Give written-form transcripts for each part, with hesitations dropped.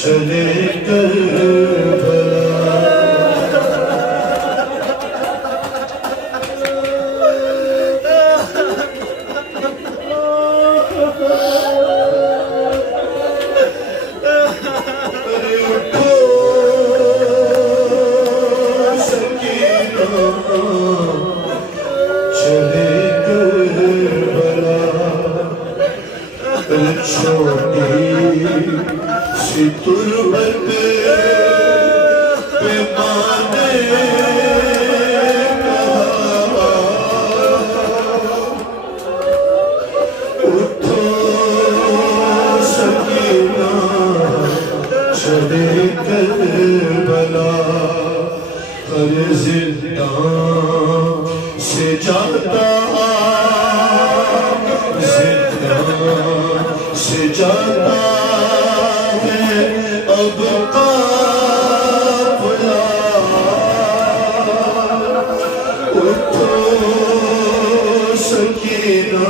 चले करबला। अरे उठो सकीना, चले करबला। छोटी सी तुरबत पे माने कहा, उठो सकीना, चले करबला। हर जिंदा से जाता से जाता है अब काफिला। उठो सकीना,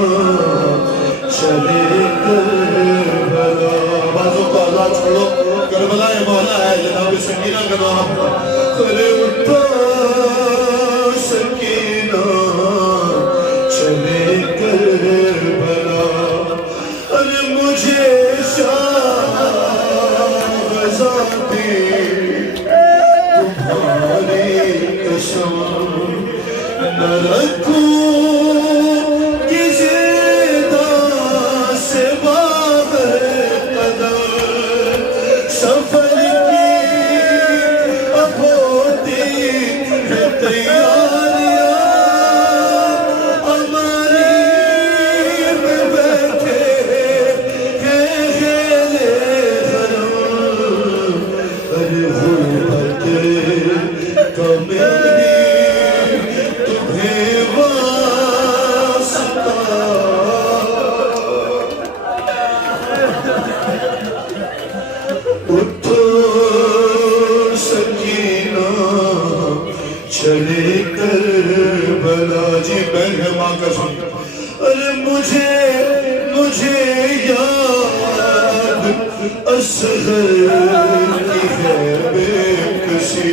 चले करबला। बाजू को आजाद छोड़ो, करबला ये मौला है, जनाब सकीना का नाम। अरे उठो सकीना, चले करबला। अरे मुझे शाहज़ादी तुम्हारी कसम न रखूं किसी दास से बाग़ कदम। सफर की अब होती है तैयारियां, हमारी में बैठे हैं खेले हरम। अरे गुर्बत का मेरी तुम्हें वास्ता। उठो सकीना, चले करबला। जी बैठ है माँ कसम। अरे मुझे याद असगर की है बेकसी।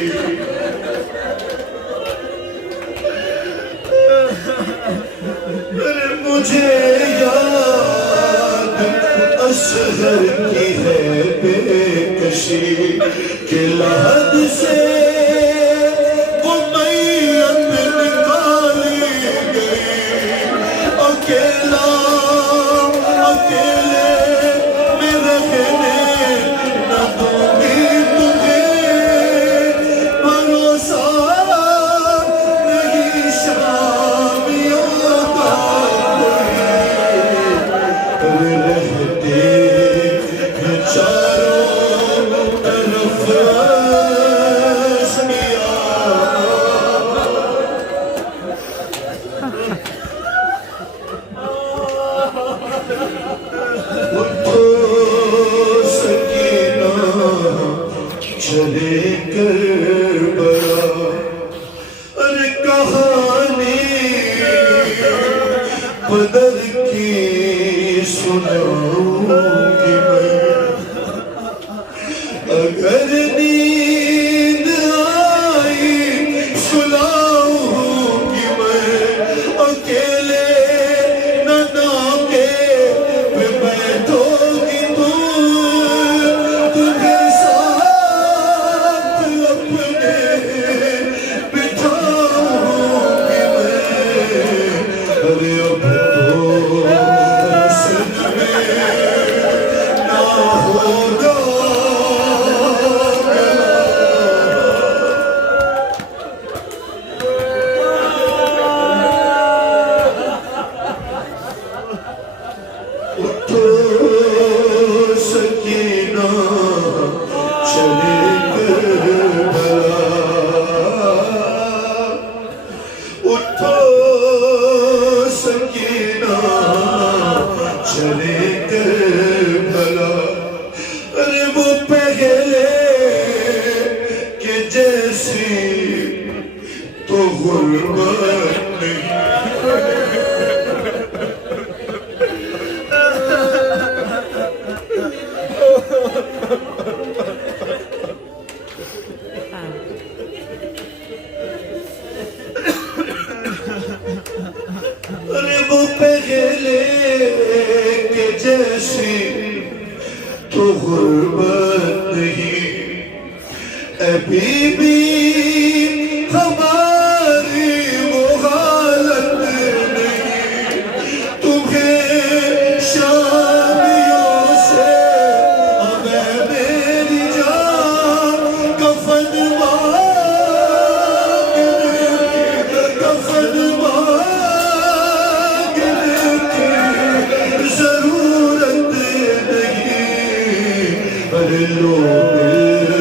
अरे मुझे याद असगर की है बेकसी। कि लहद से वो मैयत निकाली गई, अकेला अकेले में रखने न दूंगी तुम्हें। भरोसा नहीं शामियों का कोई, रहते हैं चारों तरफ असमिया। उठो सकीना, चले करबला। अरे कहानी बदर की सुनाऊंगी मैं, अगर नींद आई सुलाऊंगी मैं। अकेले न नाके पे बैठोगी तुझे साथ अपने बिठाऊंगी मैं। अरे अब तो सच में ना होगा। उठो सकीना, चले करबला। उठो सकीना, चले करबला। अरे वो पहले के जैसी तो गुर्बत नहीं। जैसी तो गुर्बत नहीं, ऐ बीबी हमारी वो हालत नहीं, तुम्हें शादियों से अबे मेरी जान कफन जरूरत नहीं, अरे लो मिल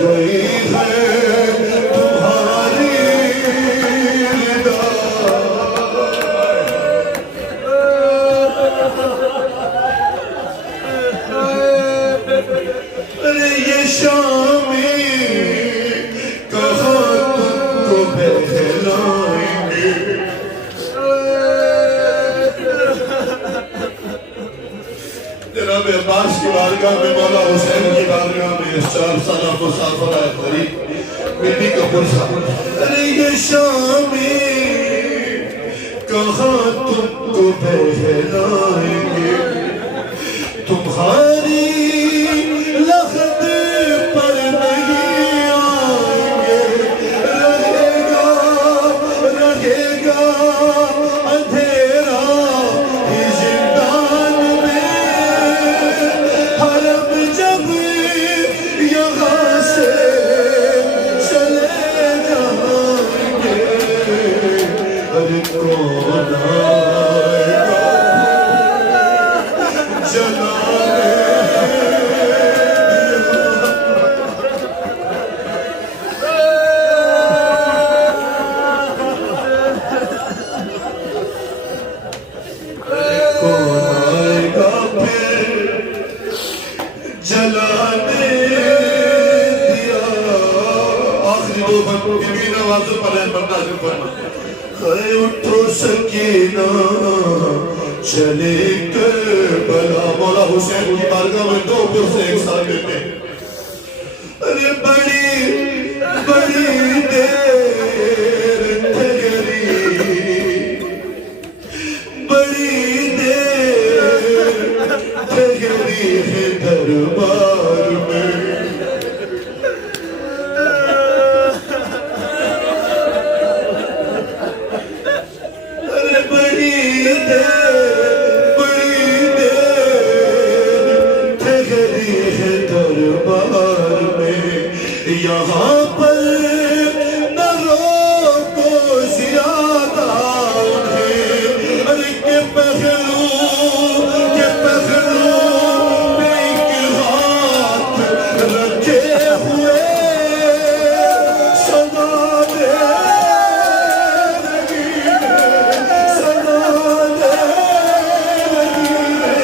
गई है तुम्हारी रिदा। अरे ये शामी कहाँ तुमको बहलाएंगे, जनाब अब्बास की बारगाह में मौला हुसैन की बारगाह में 4 साल मुसाफिर है गरीब मिट्टी का पुरसा। अरे ये शामी कहाँ तुमको बहलाएंगे, तुम्हारी लख्त पर नहीं आएंगे, रहेगा अंधेरा ही जिंदान में, हरम जब यहाँ से चले जाएंगे, अरे कौन आएगा जलाने। कौन आएगा फिर जलाने दिया। आखिरी 2 बंद बीबी नवाज़ पर बर्दाश्त फरमा। हाय उठो सकीना चले करबला, मौला हुसैन की बारगाह में 2 पुरसे एक साथ देते। अरे बड़ी बड़ी देर ठहरी, बड़ी देर ठहरी है दरबार में, अरे बड़ी देर ठहरी है दरबार में, यहाँ पर न रोको ज्यादा उन्हें, अरे के पहलू में एक हाथ रखे हुए सदा दे रही है, सदा दे रही है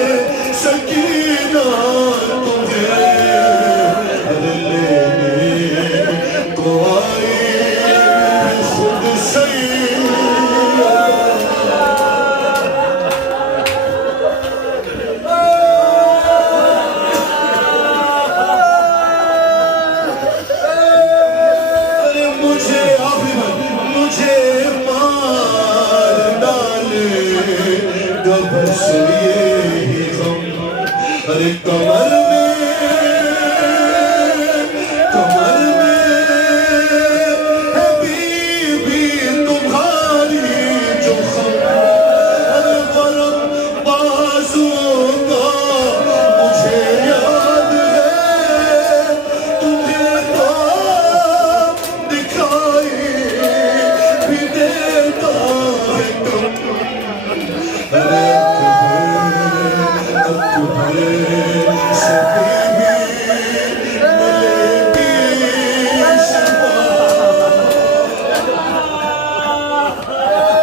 सकीना तुम्हें, अरे लेने को आई खुद से। अरे मुझे मुझे मार डालेगा बस ये ही गम, अरे कमर में है बीबी तुम्हारी जो खम, अरे गरम बाजुओं का मुझे याद है, तुम्हें तो दिखाई भी देता है कम, अरे तुम्हें